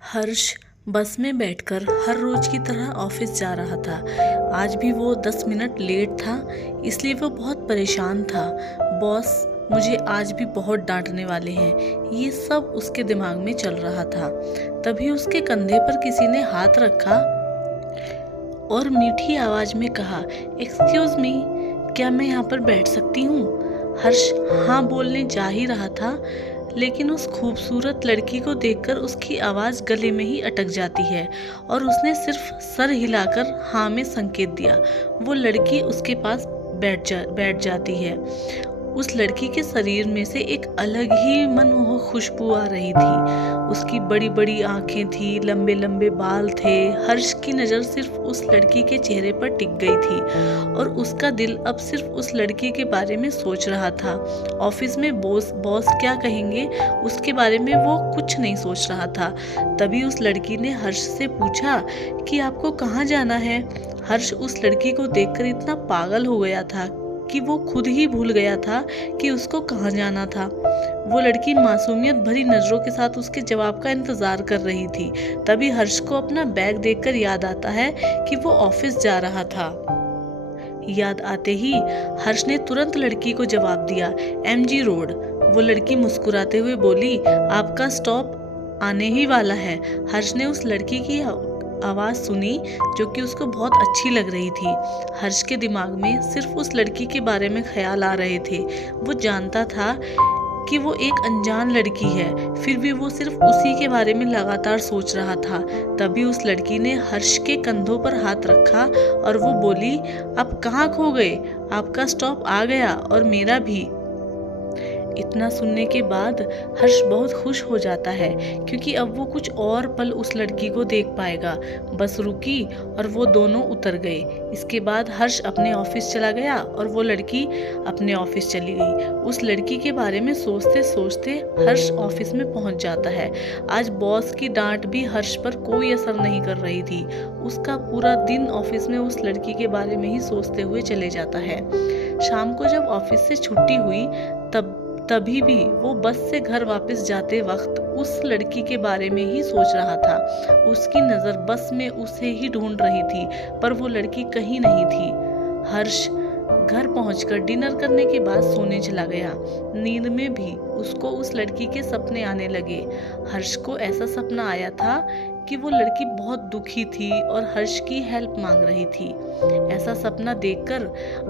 हर्ष बस में बैठकर हर रोज की तरह ऑफिस जा रहा था। आज भी वो 10 मिनट लेट था, इसलिए वो बहुत परेशान था। बॉस मुझे आज भी बहुत डांटने वाले हैं, ये सब उसके दिमाग में चल रहा था। तभी उसके कंधे पर किसी ने हाथ रखा और मीठी आवाज में कहा, एक्सक्यूज मी, क्या मैं यहाँ पर बैठ सकती हूँ? हर्ष हाँ बोलने जा ही रहा था, लेकिन उस खूबसूरत लड़की को देखकर उसकी आवाज़ गले में ही अटक जाती है और उसने सिर्फ सर हिलाकर हाँ में संकेत दिया। वो लड़की उसके पास बैठ जाती है। उस लड़की के शरीर में से एक अलग ही मनमोहक खुशबू आ रही थी। उसकी बड़ी बड़ी आंखें थी, लंबे लंबे बाल थे। हर्ष की नज़र सिर्फ उस लड़की के चेहरे पर टिक गई थी और उसका दिल अब सिर्फ उस लड़की के बारे में सोच रहा था। ऑफिस में बॉस क्या कहेंगे, उसके बारे में वो कुछ नहीं सोच रहा था। तभी उस लड़की ने हर्ष से पूछा कि आपको कहाँ जाना है? हर्ष उस लड़की को देखकर इतना पागल हो गया था कि वो खुद ही भूल गया था कि उसको कहाँ जाना था। वो लड़की मासूमियत भरी नजरों के साथ उसके जवाब का इंतजार कर रही थी। तभी हर्ष को अपना बैग देखकर याद आता है कि वो ऑफिस जा रहा था। याद आते ही हर्ष ने तुरंत लड़की को जवाब दिया, MG रोड। वो लड़की मुस्कुराते हुए बोली, आपका स्टॉप आने ही वाला है। हर्ष ने उस लड़की की आवाज़ सुनी जो कि उसको बहुत अच्छी लग रही थी। हर्ष के दिमाग में सिर्फ उस लड़की के बारे में ख्याल आ रहे थे। वो जानता था कि वो एक अनजान लड़की है, फिर भी वो सिर्फ उसी के बारे में लगातार सोच रहा था। तभी उस लड़की ने हर्ष के कंधों पर हाथ रखा और वो बोली, आप कहाँ खो गए? आपका स्टॉप आ गया और मेरा भी। इतना सुनने के बाद हर्ष बहुत खुश हो जाता है, क्योंकि अब वो कुछ और पल उस लड़की को देख पाएगा। बस रुकी और वो दोनों उतर गए। इसके बाद हर्ष अपने ऑफिस चला गया और वो लड़की अपने ऑफिस चली गई। उस लड़की के बारे में सोचते सोचते हर्ष ऑफिस में पहुंच जाता है। आज बॉस की डांट भी हर्ष पर कोई असर नहीं कर रही थी। उसका पूरा दिन ऑफिस में उस लड़की के बारे में ही सोचते हुए चले जाता है। शाम को जब ऑफिस से छुट्टी हुई तभी भी वो बस से घर वापस जाते वक्त उस लड़की के बारे में ही सोच रहा था। उसकी नज़र बस में उसे ही ढूंढ रही थी, पर वो लड़की कहीं नहीं थी। हर्ष घर पहुंचकर डिनर करने के बाद सोने चला गया। नींद में भी उसको उस लड़की के सपने आने लगे। हर्ष को ऐसा सपना आया था कि वो लड़की बहुत दुखी थी और हर्ष की हेल्प मांग रही थी। ऐसा सपना देखकर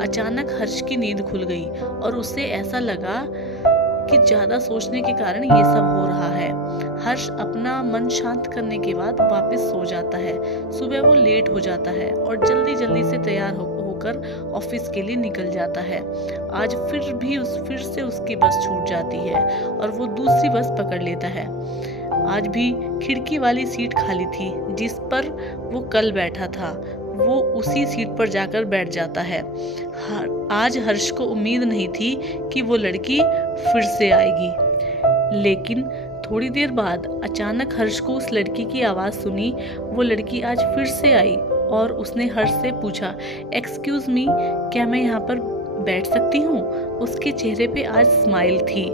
अचानक हर्ष की नींद खुल गई और उसे ऐसा लगा कि ज्यादा सोचने के कारण ये सब हो रहा है। हर्ष अपना मन शांत करने के बाद वापस सो जाता है। सुबह वो लेट हो जाता है और जल्दी से तैयार होकर ऑफिस के लिए निकल जाता है। आज फिर से उसकी बस छूट जाती है और वो दूसरी बस पकड़ लेता है। आज भी खिड़की वाली सीट खाली थी जिस पर वो कल बैठा था। वो उसी सीट पर जाकर बैठ जाता है। आज हर्ष को उम्मीद नहीं थी कि वो लड़की फिर से आएगी, लेकिन थोड़ी देर बाद अचानक हर्ष को उस लड़की की आवाज़ सुनी। वो लड़की आज फिर से आई और उसने हर्ष से पूछा, एक्सक्यूज मी, क्या मैं यहाँ पर बैठ सकती हूँ? उसके चेहरे पे आज स्माइल थी।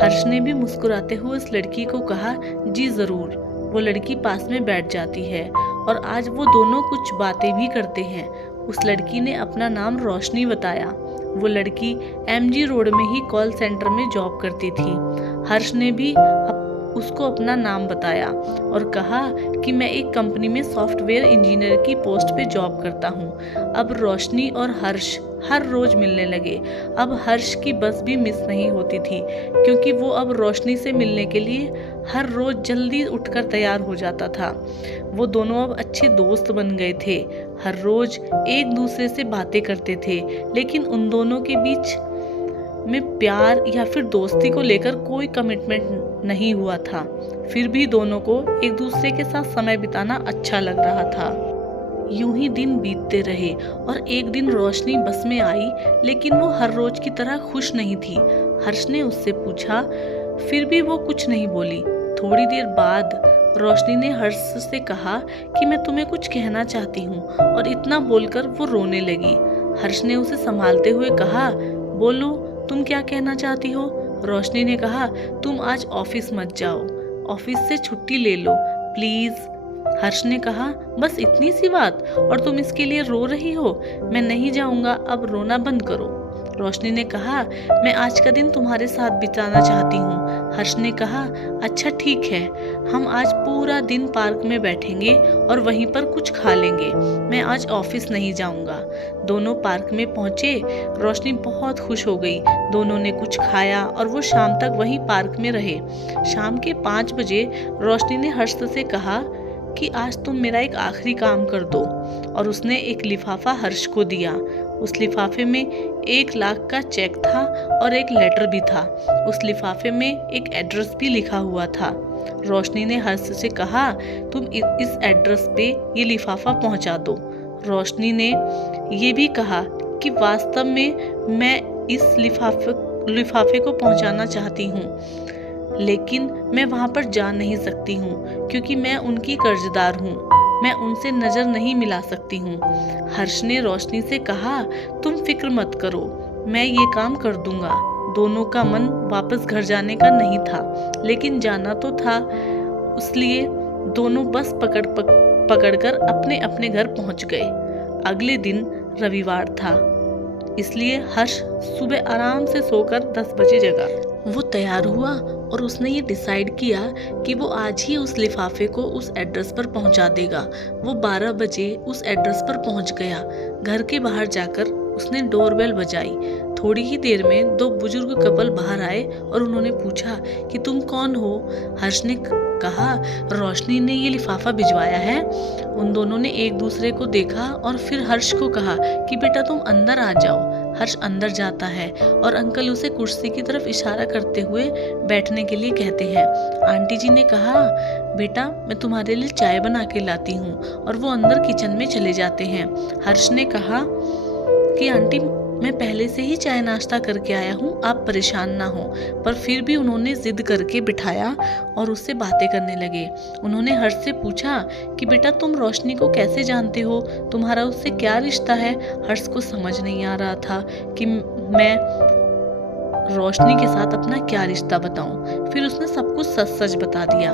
हर्ष ने भी मुस्कुराते हुए उस लड़की को कहा, जी ज़रूर। वो लड़की पास में बैठ जाती है और आज वो दोनों कुछ बातें भी करते हैं। उस लड़की ने अपना नाम रोशनी बताया। वो लड़की MG रोड में ही कॉल सेंटर में जॉब करती थी। हर्ष ने भी उसको अपना नाम बताया और कहा कि मैं एक कंपनी में सॉफ्टवेयर इंजीनियर की पोस्ट पे जॉब करता हूँ। अब रोशनी और हर्ष हर रोज मिलने लगे। अब हर्ष की बस भी मिस नहीं होती थी, क्योंकि वो अब रोशनी से मिलने के लिए हर रोज जल्दी उठकर तैयार हो जाता था। वो दोनों अब अच्छे दोस्त बन गए थे। हर रोज एक दूसरे से बातें करते थे, लेकिन उन दोनों के बीच में प्यार या फिर दोस्ती को लेकर कोई कमिटमेंट नहीं हुआ था। फिर भी दोनों को एक दूसरे के साथ समय बिताना अच्छा लग रहा था। यूं ही दिन बीतते रहे और एक दिन रोशनी बस में आई, लेकिन वो हर रोज की तरह खुश नहीं थी। हर्ष ने उससे पूछा, फिर भी वो कुछ नहीं बोली। थोड़ी देर बाद रोशनी ने हर्ष से कहा कि मैं तुम्हें कुछ कहना चाहती हूँ, और इतना बोलकर वो रोने लगी। हर्ष ने उसे संभालते हुए कहा, बोलो, तुम क्या कहना चाहती हो? रोशनी ने कहा, तुम आज ऑफिस मत जाओ, ऑफिस से छुट्टी ले लो। प्लीज़। हर्ष ने कहा, बस इतनी सी बात और तुम इसके लिए रो रही हो? मैं नहीं जाऊंगा, अब रोना बंद करो। रोशनी ने कहा, मैं आज का दिन तुम्हारे साथ बिताना चाहती हूँ। हर्ष ने कहा, अच्छा ठीक है, हम आज पूरा दिन पार्क में बैठेंगे और वहीं पर कुछ खा लेंगे। मैं आज ऑफिस नहीं जाऊंगा। दोनों पार्क में पहुंचे। रोशनी बहुत खुश हो गई। दोनों ने कुछ खाया और वो शाम तक वहीं पार्क में रहे। शाम के 5 बजे रोशनी ने हर्ष से कहा कि आज तुम मेरा एक आखिरी काम कर दो, और उसने एक लिफाफा हर्ष को दिया। उस लिफाफे में 1 लाख का चेक था और एक लेटर भी था। उस लिफाफे में एक एड्रेस भी लिखा हुआ था। रोशनी ने हर्ष से कहा, तुम इस एड्रेस पे ये लिफाफा पहुंचा दो। रोशनी ने ये भी कहा कि वास्तव में मैं इस लिफाफे को पहुंचाना चाहती हूँ, लेकिन मैं वहाँ पर जा नहीं सकती हूँ क्योंकि मैं उनकी कर्जदार हूँ। मैं उनसे नज़र नहीं मिला सकती हूँ। हर्ष ने रोशनी से कहा, तुम फिक्र मत करो, मैं ये काम कर दूंगा। दोनों का मन वापस घर जाने का नहीं था, लेकिन जाना तो था, इसलिए दोनों बस पकड़कर अपने अपने घर पहुँच गए। अगले दिन रविवार था, इसलिए हर्ष सुबह आराम से सोकर 10 बजे जगा। वो तैयार हुआ और उसने ये डिसाइड किया कि वो आज ही उस लिफाफे को उस एड्रेस पर पहुंचा देगा। वो 12 बजे उस एड्रेस पर पहुंच गया। घर के बाहर जाकर उसने डोरबेल बजाई। थोड़ी ही देर में 2 बुजुर्ग कपल बाहर आए और उन्होंने पूछा कि तुम कौन हो? हर्ष ने कहा, रोशनी ने ये लिफाफा भिजवाया है। उन दोनों ने एक दूसरे को देखा और फिर हर्ष को कहा कि बेटा तुम अंदर आ जाओ। हर्ष अंदर जाता है और अंकल उसे कुर्सी की तरफ इशारा करते हुए बैठने के लिए कहते हैं। आंटी जी ने कहा, बेटा मैं तुम्हारे लिए चाय बना के लाती हूँ, और वो अंदर किचन में चले जाते हैं। हर्ष ने कहा कि आंटी मैं पहले से ही चाय नाश्ता करके आया हूँ, आप परेशान ना हो। पर फिर भी उन्होंने जिद करके बिठाया और उससे बातें करने लगे। उन्होंने हर्ष से पूछा कि बेटा तुम रोशनी को कैसे जानते हो? तुम्हारा उससे क्या रिश्ता है? हर्ष को समझ नहीं आ रहा था कि मैं रोशनी के साथ अपना क्या रिश्ता बताऊं। फिर उसने सब कुछ सच सच बता दिया।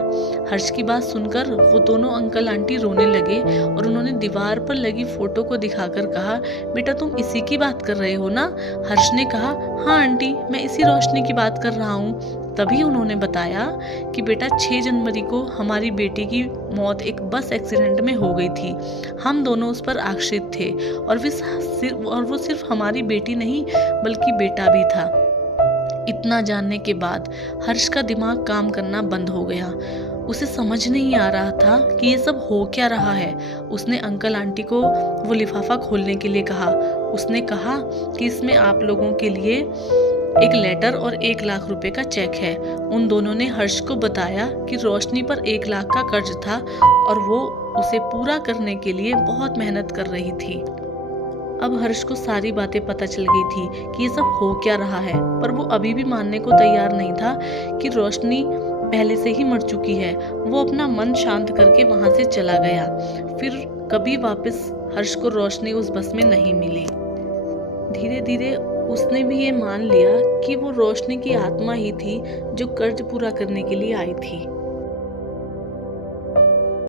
हर्ष की बात सुनकर वो दोनों अंकल आंटी रोने लगे और उन्होंने दीवार पर लगी फोटो को दिखाकर कहा, बेटा तुम इसी की बात कर रहे हो ना? हर्ष ने कहा, हाँ आंटी मैं इसी रोशनी की बात कर रहा हूँ। तभी उन्होंने बताया कि बेटा 6 जनवरी को हमारी बेटी की मौत एक बस एक्सीडेंट में हो गई थी। हम दोनों उस पर आश्रित थे और वो सिर्फ हमारी बेटी नहीं बल्कि बेटा भी था। इतना जानने के बाद हर्ष का दिमाग काम करना बंद हो गया। उसे समझ नहीं आ रहा था कि ये सब हो क्या रहा है। उसने अंकल आंटी को वो लिफाफा खोलने के लिए कहा। उसने कहा कि इसमें आप लोगों के लिए एक लेटर और 1 लाख रुपए का चेक है। उन दोनों ने हर्ष को बताया कि रोशनी पर 1 लाख का कर्ज था और वो उसे पूरा करने के लिए बहुत मेहनत कर रही थी। अब हर्ष को सारी बातें पता चल गई थी कि ये सब हो क्या रहा है, पर वो अभी भी मानने को तैयार नहीं था कि रोशनी पहले से ही मर चुकी है। वो अपना मन शांत करके वहां से चला गया। फिर कभी वापस हर्ष को रोशनी उस बस में नहीं मिली। धीरे धीरे उसने भी ये मान लिया कि वो रोशनी की आत्मा ही थी जो कर्ज पूरा करने के लिए आई थी।